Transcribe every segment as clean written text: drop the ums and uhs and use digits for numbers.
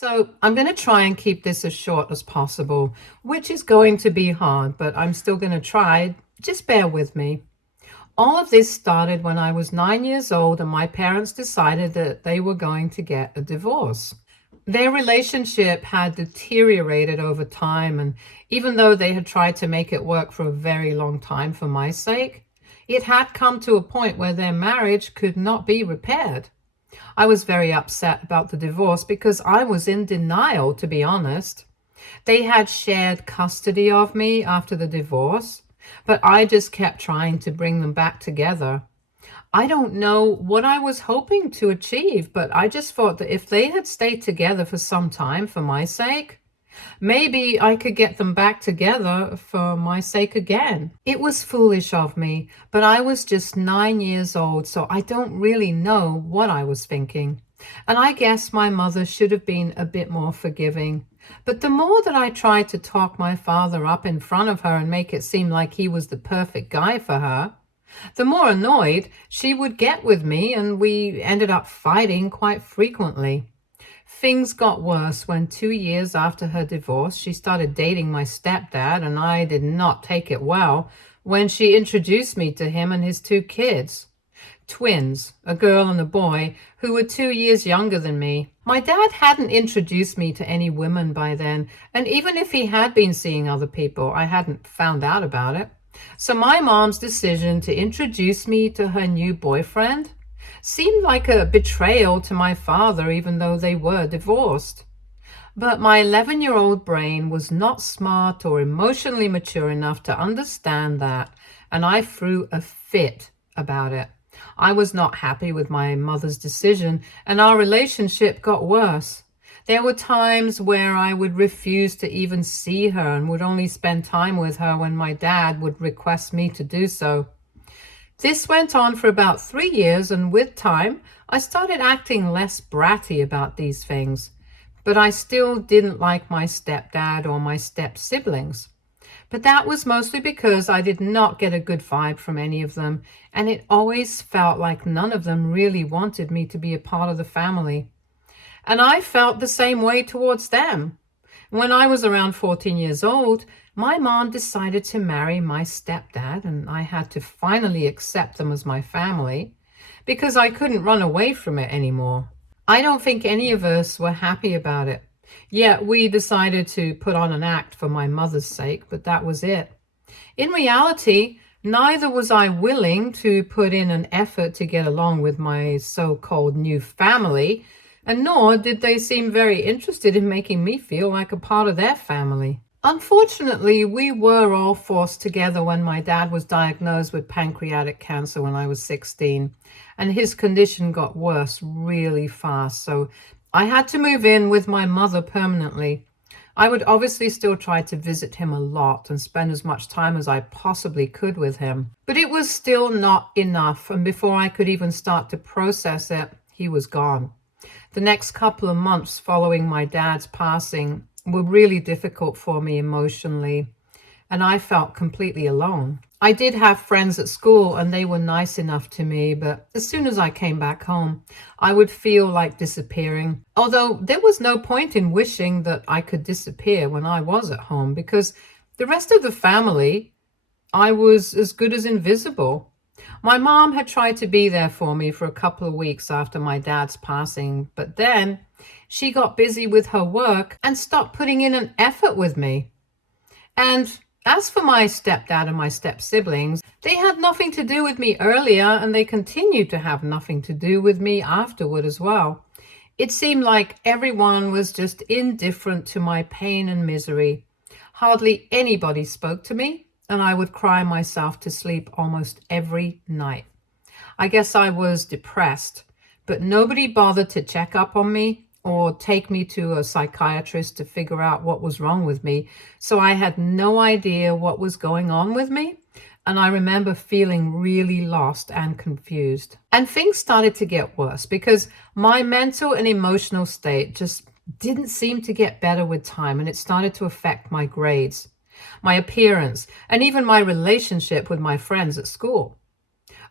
So I'm going to try and keep this as short as possible, which is going to be hard, but I'm still going to try. Just bear with me. All of this started when I was 9 years old and my parents decided that they were going to get a divorce. Their relationship had deteriorated over time, and even though they had tried to make it work for a very long time for my sake, it had come to a point where their marriage could not be repaired. I was very upset about the divorce because I was in denial, to be honest. They had shared custody of me after the divorce, but I just kept trying to bring them back together. I don't know what I was hoping to achieve, but I just thought that if they had stayed together for some time for my sake, maybe I could get them back together for my sake again. It was foolish of me, but I was just 9 years old, so I don't really know what I was thinking. And I guess my mother should have been a bit more forgiving. But the more that I tried to talk my father up in front of her and make it seem like he was the perfect guy for her, the more annoyed she would get with me, and we ended up fighting quite frequently. Things got worse when 2 years after her divorce, she started dating my stepdad, and I did not take it well when she introduced me to him and his two kids. Twins, a girl and a boy, who were 2 years younger than me. My dad hadn't introduced me to any women by then, and even if he had been seeing other people, I hadn't found out about it. So my mom's decision to introduce me to her new boyfriend seemed like a betrayal to my father, even though they were divorced. But my 11-year-old brain was not smart or emotionally mature enough to understand that, and I threw a fit about it. I was not happy with my mother's decision, and our relationship got worse. There were times where I would refuse to even see her and would only spend time with her when my dad would request me to do so. This went on for about 3 years, and with time, I started acting less bratty about these things. But I still didn't like my stepdad or my step-siblings. But that was mostly because I did not get a good vibe from any of them, and it always felt like none of them really wanted me to be a part of the family. And I felt the same way towards them. When I was around 14 years old, my mom decided to marry my stepdad, and I had to finally accept them as my family because I couldn't run away from it anymore. I don't think any of us were happy about it. Yet we decided to put on an act for my mother's sake, but that was it. In reality, neither was I willing to put in an effort to get along with my so-called new family, and nor did they seem very interested in making me feel like a part of their family. Unfortunately, we were all forced together when my dad was diagnosed with pancreatic cancer when I was 16, and his condition got worse really fast, so I had to move in with my mother permanently. I would obviously still try to visit him a lot and spend as much time as I possibly could with him, but it was still not enough, and before I could even start to process it, he was gone. The next couple of months following my dad's passing were really difficult for me emotionally, and I felt completely alone. I did have friends at school, and they were nice enough to me, but as soon as I came back home, I would feel like disappearing. Although there was no point in wishing that I could disappear when I was at home, because the rest of the family, I was as good as invisible. My mom had tried to be there for me for a couple of weeks after my dad's passing, but then she got busy with her work and stopped putting in an effort with me. And as for my stepdad and my step-siblings, they had nothing to do with me earlier, and they continued to have nothing to do with me afterward as well. It seemed like everyone was just indifferent to my pain and misery. Hardly anybody spoke to me, and I would cry myself to sleep almost every night. I guess I was depressed, but nobody bothered to check up on me or take me to a psychiatrist to figure out what was wrong with me. So I had no idea what was going on with me, and I remember feeling really lost and confused. And things started to get worse because my mental and emotional state just didn't seem to get better with time, and it started to affect my grades, my appearance, and even my relationship with my friends at school.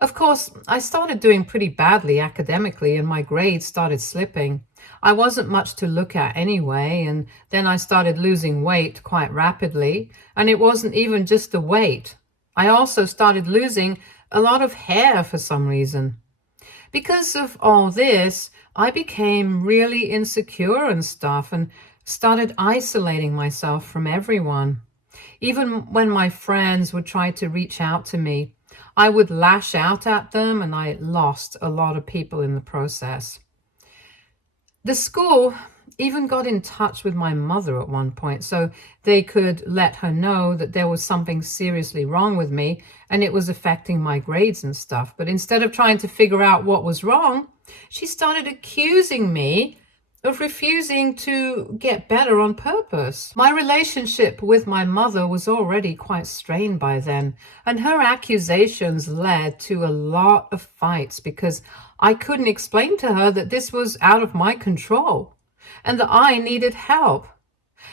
Of course, I started doing pretty badly academically and my grades started slipping. I wasn't much to look at anyway, and then I started losing weight quite rapidly, and it wasn't even just the weight. I also started losing a lot of hair for some reason. Because of all this, I became really insecure and stuff and started isolating myself from everyone. Even when my friends would try to reach out to me, I would lash out at them and I lost a lot of people in the process. The school even got in touch with my mother at one point so they could let her know that there was something seriously wrong with me and it was affecting my grades and stuff. But instead of trying to figure out what was wrong, she started accusing me of refusing to get better on purpose. My relationship with my mother was already quite strained by then, and her accusations led to a lot of fights because I couldn't explain to her that this was out of my control and that I needed help.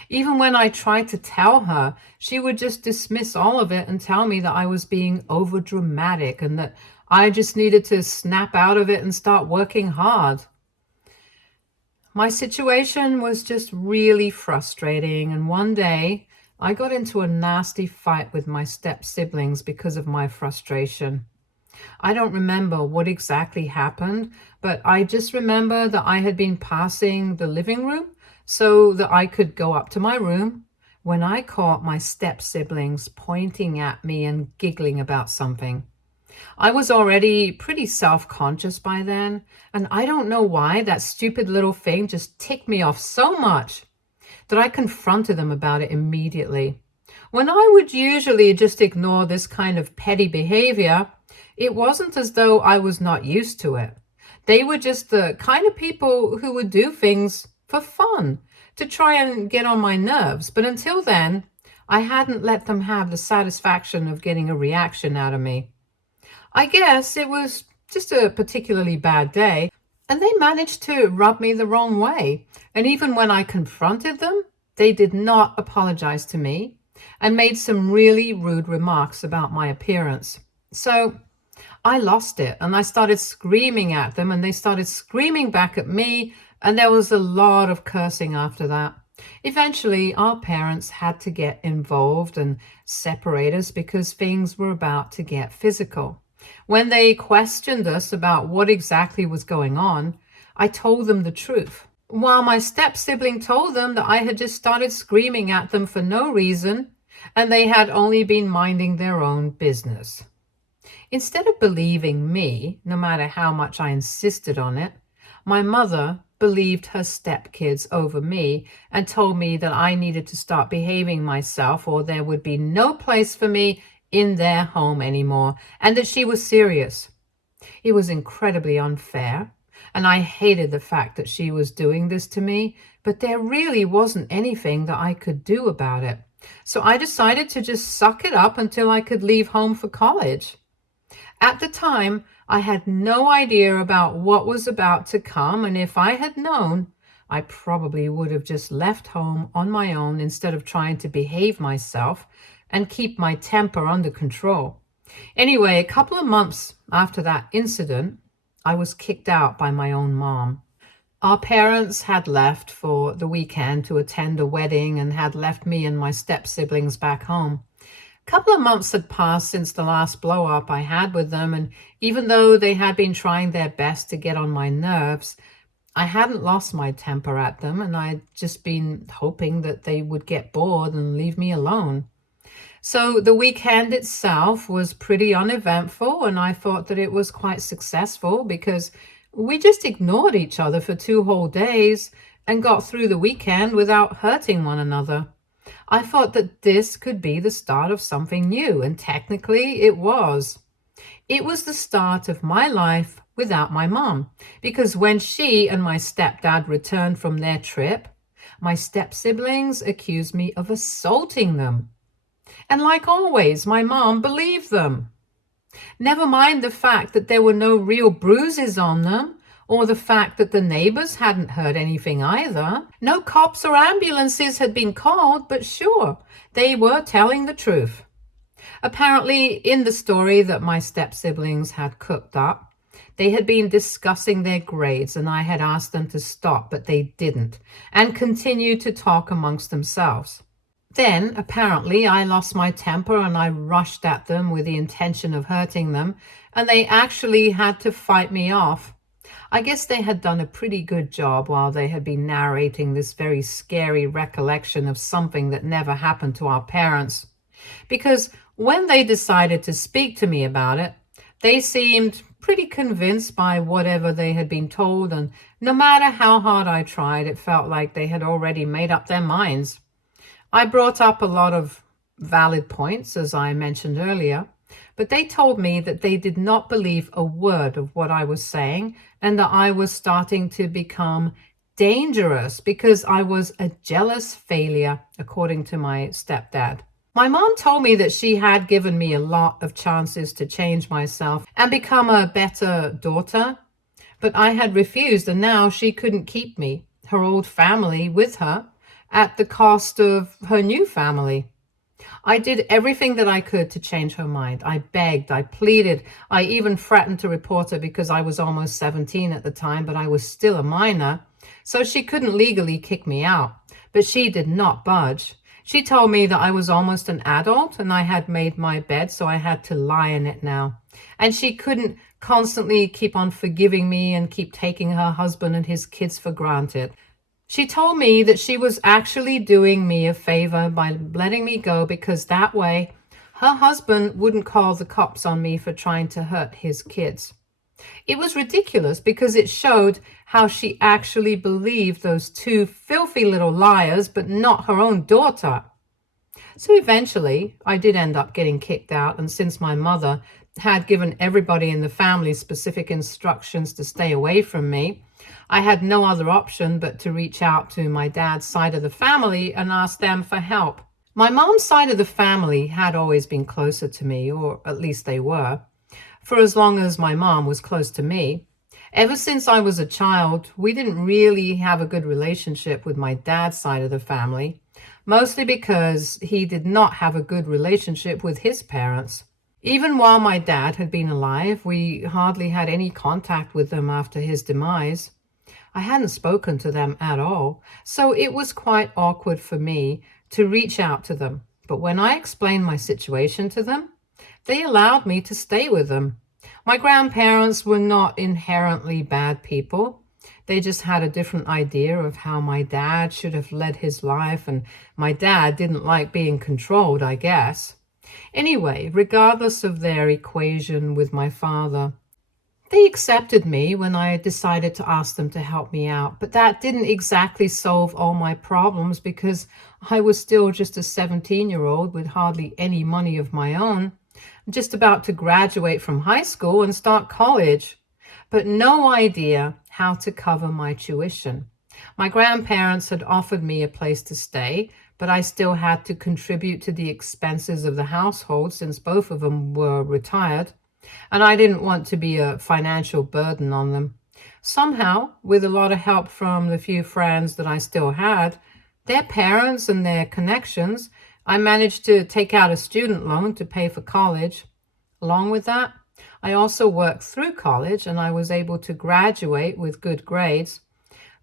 Even when I tried to tell her, she would just dismiss all of it and tell me that I was being over dramatic and that I just needed to snap out of it and start working hard. My situation was just really frustrating, and one day I got into a nasty fight with my step siblings because of my frustration. I don't remember what exactly happened, but I just remember that I had been passing the living room so that I could go up to my room when I caught my step siblings pointing at me and giggling about something. I was already pretty self-conscious by then, and I don't know why that stupid little thing just ticked me off so much that I confronted them about it immediately. When I would usually just ignore this kind of petty behavior, it wasn't as though I was not used to it. They were just the kind of people who would do things for fun, to try and get on my nerves. But until then, I hadn't let them have the satisfaction of getting a reaction out of me. I guess it was just a particularly bad day, and they managed to rub me the wrong way. And even when I confronted them, they did not apologize to me and made some really rude remarks about my appearance. So I lost it and I started screaming at them and they started screaming back at me, and there was a lot of cursing after that. Eventually, our parents had to get involved and separate us because things were about to get physical. When they questioned us about what exactly was going on, I told them the truth, while my step-sibling told them that I had just started screaming at them for no reason and they had only been minding their own business. Instead of believing me, no matter how much I insisted on it, my mother believed her stepkids over me and told me that I needed to start behaving myself or there would be no place for me in their home anymore, and that she was serious. It was incredibly unfair, and I hated the fact that she was doing this to me, but there really wasn't anything that I could do about it. So I decided to just suck it up until I could leave home for college. At the time, I had no idea about what was about to come, and if I had known, I probably would have just left home on my own instead of trying to behave myself and keep my temper under control. Anyway, a couple of months after that incident, I was kicked out by my own mom. Our parents had left for the weekend to attend a wedding and had left me and my step-siblings back home. A couple of months had passed since the last blow-up I had with them, and even though they had been trying their best to get on my nerves, I hadn't lost my temper at them, and I'd just been hoping that they would get bored and leave me alone. So the weekend itself was pretty uneventful, and I thought that it was quite successful because we just ignored each other for 2 whole days and got through the weekend without hurting one another. I thought that this could be the start of something new, and technically it was. It was the start of my life without my mom, because when she and my stepdad returned from their trip, my step-siblings accused me of assaulting them. And like always, my mom believed them. Never mind the fact that there were no real bruises on them, or the fact that the neighbors hadn't heard anything either. No cops or ambulances had been called, but sure, they were telling the truth. Apparently, in the story that my step siblings had cooked up, they had been discussing their grades and I had asked them to stop, but they didn't and continued to talk amongst themselves. Then, apparently, I lost my temper and I rushed at them with the intention of hurting them, and they actually had to fight me off. I guess they had done a pretty good job while they had been narrating this very scary recollection of something that never happened to our parents. Because when they decided to speak to me about it, they seemed pretty convinced by whatever they had been told, and no matter how hard I tried, it felt like they had already made up their minds. I brought up a lot of valid points, as I mentioned earlier, but they told me that they did not believe a word of what I was saying and that I was starting to become dangerous because I was a jealous failure, according to my stepdad. My mom told me that she had given me a lot of chances to change myself and become a better daughter, but I had refused, and now she couldn't keep me, her old family, with her at the cost of her new family. I did everything that I could to change her mind. I begged, I pleaded, I even threatened to report her because I was almost 17 at the time, but I was still a minor, so she couldn't legally kick me out. But she did not budge. She told me that I was almost an adult and I had made my bed, so I had to lie in it now. And she couldn't constantly keep on forgiving me and keep taking her husband and his kids for granted. She told me that she was actually doing me a favor by letting me go because that way her husband wouldn't call the cops on me for trying to hurt his kids. It was ridiculous because it showed how she actually believed those two filthy little liars, but not her own daughter. So eventually, I did end up getting kicked out, and since my mother had given everybody in the family specific instructions to stay away from me, I had no other option but to reach out to my dad's side of the family and ask them for help. My mom's side of the family had always been closer to me, or at least they were, for as long as my mom was close to me. Ever since I was a child, we didn't really have a good relationship with my dad's side of the family, mostly because he did not have a good relationship with his parents. Even while my dad had been alive, we hardly had any contact with them after his demise. I hadn't spoken to them at all, so it was quite awkward for me to reach out to them. But when I explained my situation to them, they allowed me to stay with them. My grandparents were not inherently bad people. They just had a different idea of how my dad should have led his life, and my dad didn't like being controlled, I guess. Anyway, regardless of their equation with my father, they accepted me when I decided to ask them to help me out, but that didn't exactly solve all my problems because I was still just a 17-year-old with hardly any money of my own, just about to graduate from high school and start college, but no idea how to cover my tuition. My grandparents had offered me a place to stay, but I still had to contribute to the expenses of the household since both of them were retired, and I didn't want to be a financial burden on them. Somehow, with a lot of help from the few friends that I still had, their parents and their connections, I managed to take out a student loan to pay for college. Along with that, I also worked through college and I was able to graduate with good grades.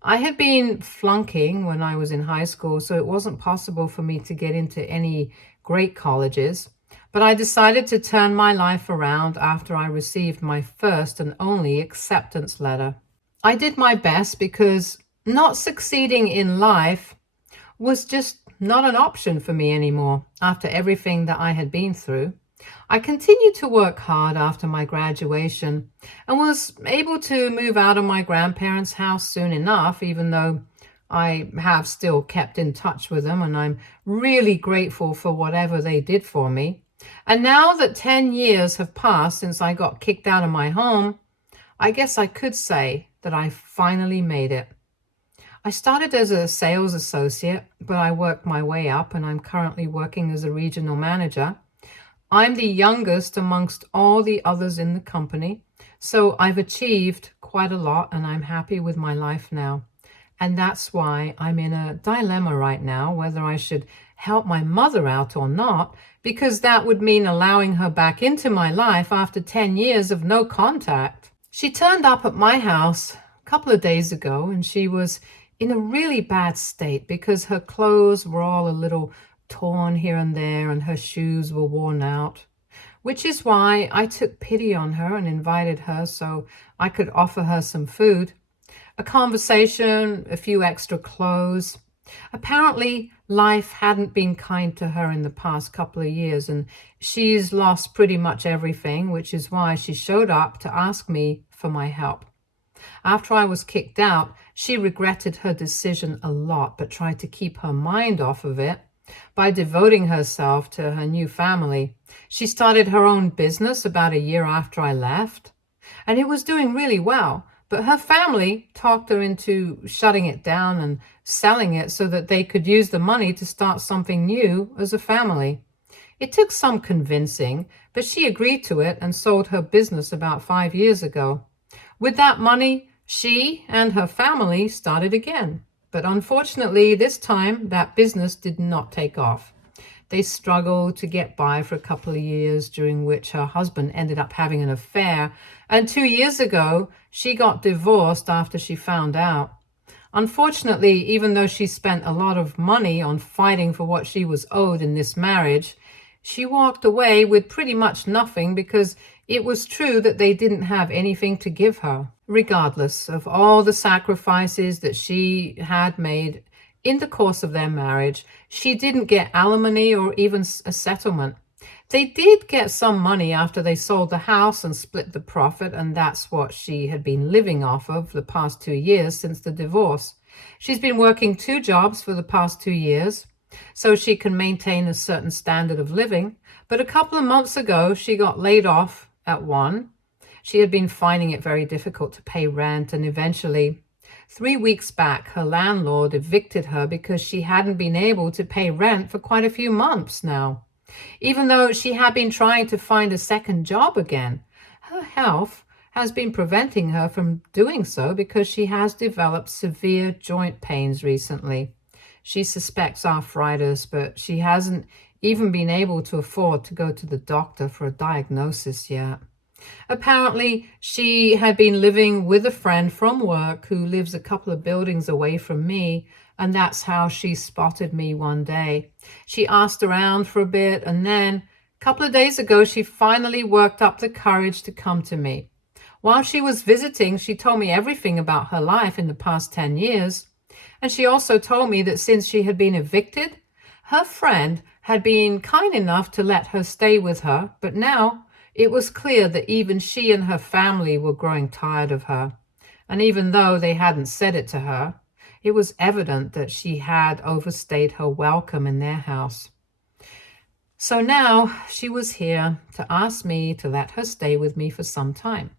I had been flunking when I was in high school, so it wasn't possible for me to get into any great colleges. But I decided to turn my life around after I received my first and only acceptance letter. I did my best because not succeeding in life was just not an option for me anymore after everything that I had been through. I continued to work hard after my graduation and was able to move out of my grandparents' house soon enough, even though I have still kept in touch with them and I'm really grateful for whatever they did for me. And now that 10 years have passed since I got kicked out of my home, I guess I could say that I finally made it. I started as a sales associate, but I worked my way up and I'm currently working as a regional manager. I'm the youngest amongst all the others in the company, so I've achieved quite a lot and I'm happy with my life now. And that's why I'm in a dilemma right now, whether I should help my mother out or not, because that would mean allowing her back into my life after 10 years of no contact. She turned up at my house a couple of days ago, and she was in a really bad state because her clothes were all a little torn here and there and her shoes were worn out, which is why I took pity on her and invited her so I could offer her some food, a conversation, a few extra clothes. Apparently, life hadn't been kind to her in the past couple of years, and she's lost pretty much everything, which is why she showed up to ask me for my help. After I was kicked out, she regretted her decision a lot, but tried to keep her mind off of it by devoting herself to her new family. She started her own business about a year after I left, and it was doing really well. But her family talked her into shutting it down and selling it so that they could use the money to start something new as a family. It took some convincing, but she agreed to it and sold her business about 5 years ago. With that money, she and her family started again. But unfortunately, this time, that business did not take off. They struggled to get by for a couple of years, during which her husband ended up having an affair. And 2 years ago, she got divorced after she found out. Unfortunately, even though she spent a lot of money on fighting for what she was owed in this marriage, she walked away with pretty much nothing because it was true that they didn't have anything to give her. Regardless of all the sacrifices that she had made in the course of their marriage, she didn't get alimony or even a settlement. They did get some money after they sold the house and split the profit, and that's what she had been living off of the past 2 years since the divorce. She's been working 2 jobs for the past 2 years so she can maintain a certain standard of living, but a couple of months ago she got laid off at one. She had been finding it very difficult to pay rent, and eventually 3 weeks back, her landlord evicted her because she hadn't been able to pay rent for quite a few months now. Even though she had been trying to find a second job again, her health has been preventing her from doing so because she has developed severe joint pains recently. She suspects arthritis, but she hasn't even been able to afford to go to the doctor for a diagnosis yet. Apparently, she had been living with a friend from work who lives a couple of buildings away from me, and that's how she spotted me one day. She asked around for a bit, and then a couple of days ago, she finally worked up the courage to come to me. While she was visiting, she told me everything about her life in the past 10 years, and she also told me that since she had been evicted, her friend had been kind enough to let her stay with her, but now it was clear that even she and her family were growing tired of her. And even though they hadn't said it to her, it was evident that she had overstayed her welcome in their house. So now she was here to ask me to let her stay with me for some time,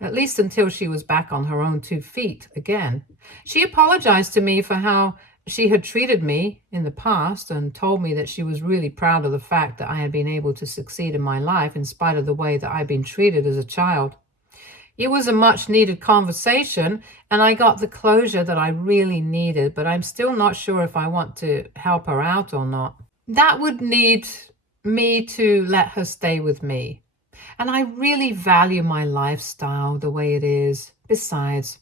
at least until she was back on her own 2 feet again. She apologized to me for how she had treated me in the past and told me that she was really proud of the fact that I had been able to succeed in my life in spite of the way that I'd been treated as a child. It was a much needed conversation, and I got the closure that I really needed, but I'm still not sure if I want to help her out or not. That would need me to let her stay with me. And I really value my lifestyle the way it is. Besides,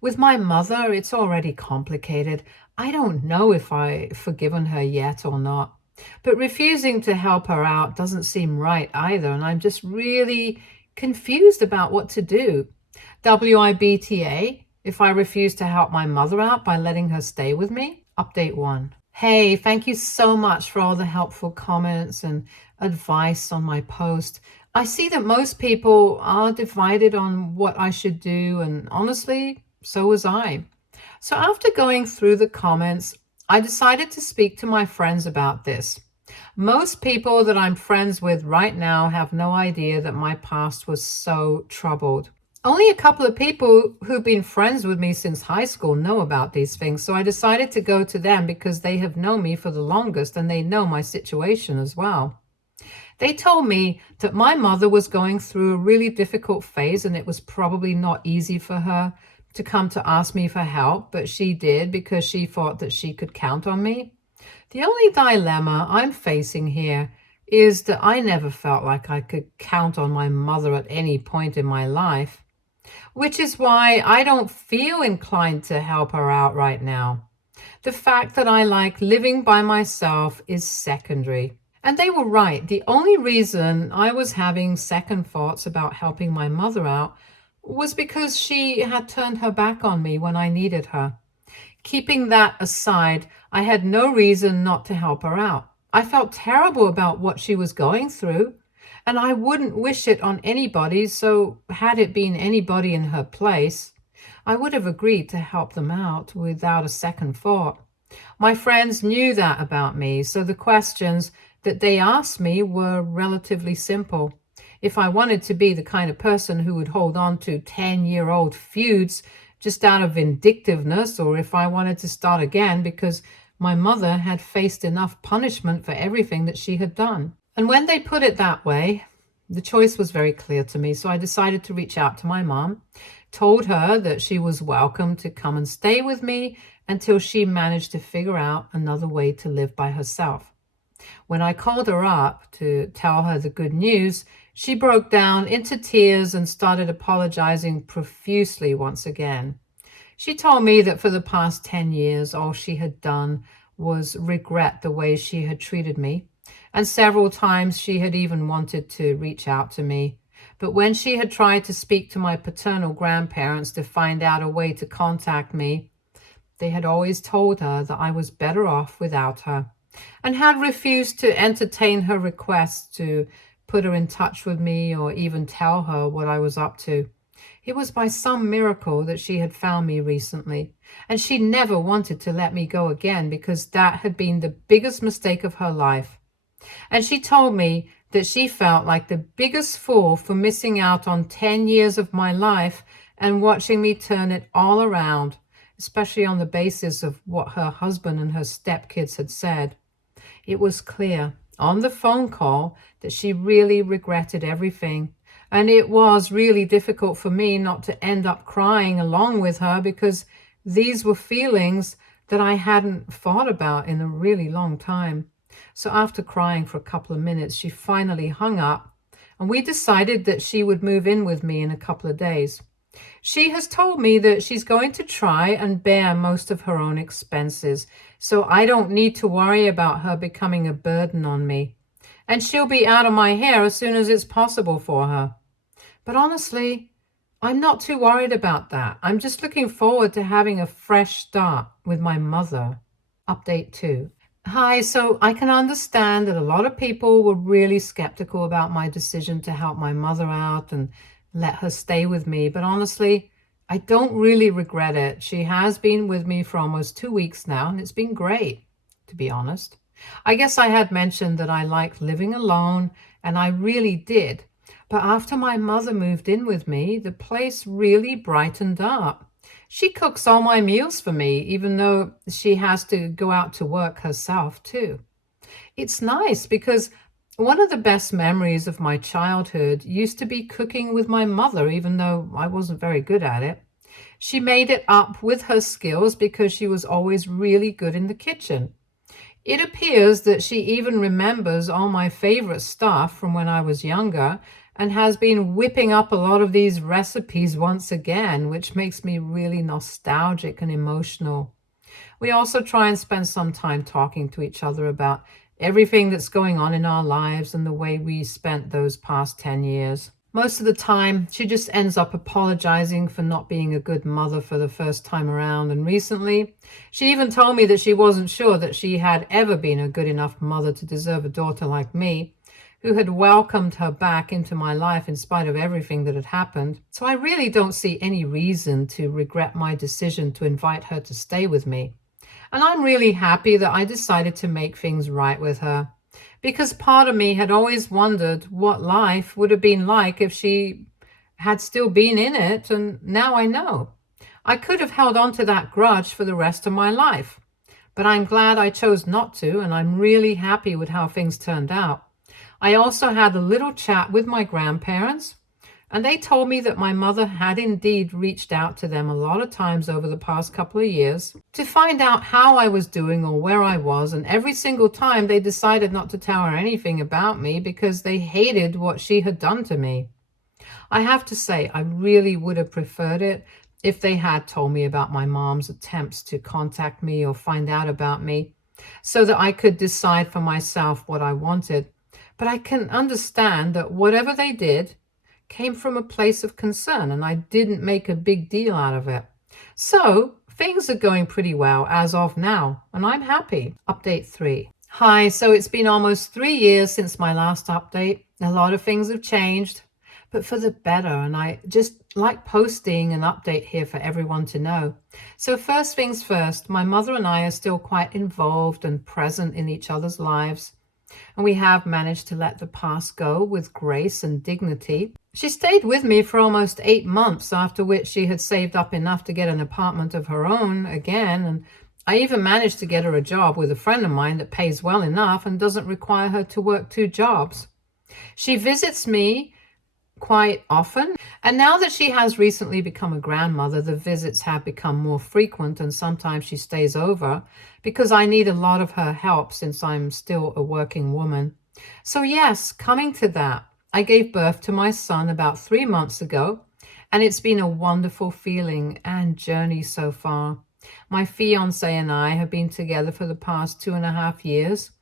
with my mother, it's already complicated. I don't know if I've forgiven her yet or not. But refusing to help her out doesn't seem right either, and I'm just really confused about what to do. WIBTA, if I refuse to help my mother out by letting her stay with me? Update 1. Hey, thank you so much for all the helpful comments and advice on my post. I see that most people are divided on what I should do, and honestly, so was I. So after going through the comments, I decided to speak to my friends about this. Most people that I'm friends with right now have no idea that my past was so troubled. Only a couple of people who've been friends with me since high school know about these things, so I decided to go to them because they have known me for the longest and they know my situation as well. They told me that my mother was going through a really difficult phase and it was probably not easy for her to come to ask me for help, but she did because she thought that she could count on me. The only dilemma I'm facing here is that I never felt like I could count on my mother at any point in my life, which is why I don't feel inclined to help her out right now. The fact that I like living by myself is secondary. And they were right. The only reason I was having second thoughts about helping my mother out was because she had turned her back on me when I needed her. Keeping that aside, I had no reason not to help her out. I felt terrible about what she was going through, and I wouldn't wish it on anybody, so had it been anybody in her place, I would have agreed to help them out without a second thought. My friends knew that about me, so the questions that they asked me were relatively simple. If I wanted to be the kind of person who would hold on to 10-year-old feuds just out of vindictiveness, or if I wanted to start again because my mother had faced enough punishment for everything that she had done. And when they put it that way, the choice was very clear to me, so I decided to reach out to my mom, told her that she was welcome to come and stay with me until she managed to figure out another way to live by herself. When I called her up to tell her the good news, she broke down into tears and started apologizing profusely once again. She told me that for the past 10 years, all she had done was regret the way she had treated me, and several times she had even wanted to reach out to me. But when she had tried to speak to my paternal grandparents to find out a way to contact me, they had always told her that I was better off without her, and had refused to entertain her requests to put her in touch with me or even tell her what I was up to. It was by some miracle that she had found me recently, and she never wanted to let me go again because that had been the biggest mistake of her life. And she told me that she felt like the biggest fool for missing out on 10 years of my life and watching me turn it all around, especially on the basis of what her husband and her stepkids had said. It was clear on the phone call that she really regretted everything. And it was really difficult for me not to end up crying along with her because these were feelings that I hadn't thought about in a really long time. So after crying for a couple of minutes, she finally hung up, and we decided that she would move in with me in a couple of days. She has told me that she's going to try and bear most of her own expenses, so I don't need to worry about her becoming a burden on me. And she'll be out of my hair as soon as it's possible for her. But honestly, I'm not too worried about that. I'm just looking forward to having a fresh start with my mother. Update 2. Hi, so I can understand that a lot of people were really skeptical about my decision to help my mother out and let her stay with me. But honestly, I don't really regret it. She has been with me for almost 2 weeks now, and it's been great, to be honest. I guess I had mentioned that I liked living alone, and I really did. But after my mother moved in with me, the place really brightened up. She cooks all my meals for me, even though she has to go out to work herself too. It's nice because one of the best memories of my childhood used to be cooking with my mother, even though I wasn't very good at it. She made it up with her skills because she was always really good in the kitchen. It appears that she even remembers all my favorite stuff from when I was younger and has been whipping up a lot of these recipes once again, which makes me really nostalgic and emotional. We also try and spend some time talking to each other about everything that's going on in our lives and the way we spent those past 10 years. Most of the time, she just ends up apologizing for not being a good mother for the first time around. And recently, she even told me that she wasn't sure that she had ever been a good enough mother to deserve a daughter like me, who had welcomed her back into my life in spite of everything that had happened. So I really don't see any reason to regret my decision to invite her to stay with me. And I'm really happy that I decided to make things right with her, because part of me had always wondered what life would have been like if she had still been in it, and now I know. I could have held on to that grudge for the rest of my life, but I'm glad I chose not to, and I'm really happy with how things turned out. I also had a little chat with my grandparents, And they told me that my mother had indeed reached out to them a lot of times over the past couple of years to find out how I was doing or where I was. And every single time they decided not to tell her anything about me because they hated what she had done to me. I have to say, I really would have preferred it if they had told me about my mom's attempts to contact me or find out about me so that I could decide for myself what I wanted. But I can understand that whatever they did came from a place of concern, and I didn't make a big deal out of it. So things are going pretty well as of now, and I'm happy. Update 3. Hi, so it's been almost 3 years since my last update. A lot of things have changed, but for the better, and I just like posting an update here for everyone to know. So first things first, my mother and I are still quite involved and present in each other's lives, and we have managed to let the past go with grace and dignity. She stayed with me for almost 8 months, after which she had saved up enough to get an apartment of her own again, and I even managed to get her a job with a friend of mine that pays well enough and doesn't require her to work 2 jobs. She visits me quite often, and now that she has recently become a grandmother, the visits have become more frequent, and sometimes she stays over because I need a lot of her help since I'm still a working woman. So yes, coming to that, I gave birth to my son about 3 months ago, and it's been a wonderful feeling and journey so far. My fiance and I have been together for the past 2.5 years,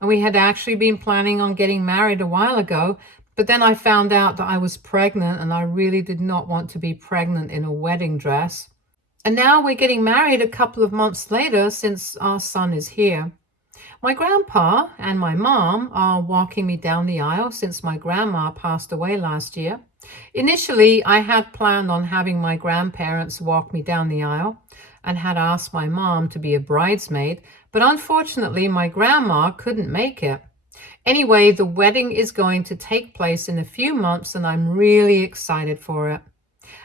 and we had actually been planning on getting married a while ago, but then I found out that I was pregnant, and I really did not want to be pregnant in a wedding dress. And now we're getting married a couple of months later since our son is here. My grandpa and my mom are walking me down the aisle since my grandma passed away last year. Initially, I had planned on having my grandparents walk me down the aisle and had asked my mom to be a bridesmaid, but unfortunately my grandma couldn't make it. Anyway, the wedding is going to take place in a few months, and I'm really excited for it.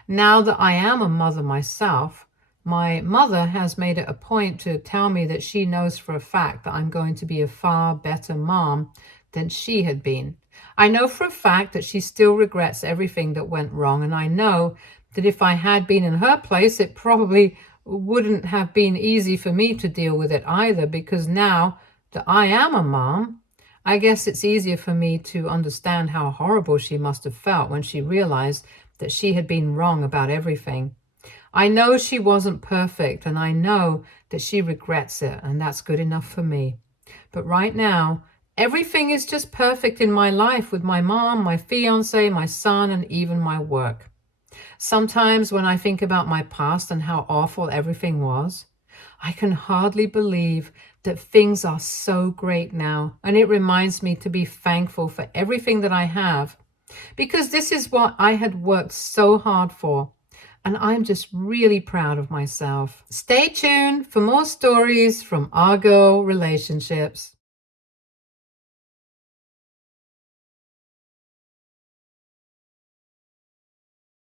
Now that I am a mother myself, my mother has made it a point to tell me that she knows for a fact that I'm going to be a far better mom than she had been. I know for a fact that she still regrets everything that went wrong, and I know that if I had been in her place, it probably wouldn't have been easy for me to deal with it either, because now that I am a mom, I guess it's easier for me to understand how horrible she must have felt when she realized that she had been wrong about everything. I know she wasn't perfect, and I know that she regrets it, and that's good enough for me. But right now, everything is just perfect in my life with my mom, my fiance, my son, and even my work. Sometimes when I think about my past and how awful everything was, I can hardly believe that things are so great now, and it reminds me to be thankful for everything that I have, because this is what I had worked so hard for, and I'm just really proud of myself. Stay tuned for more stories from our girl relationships.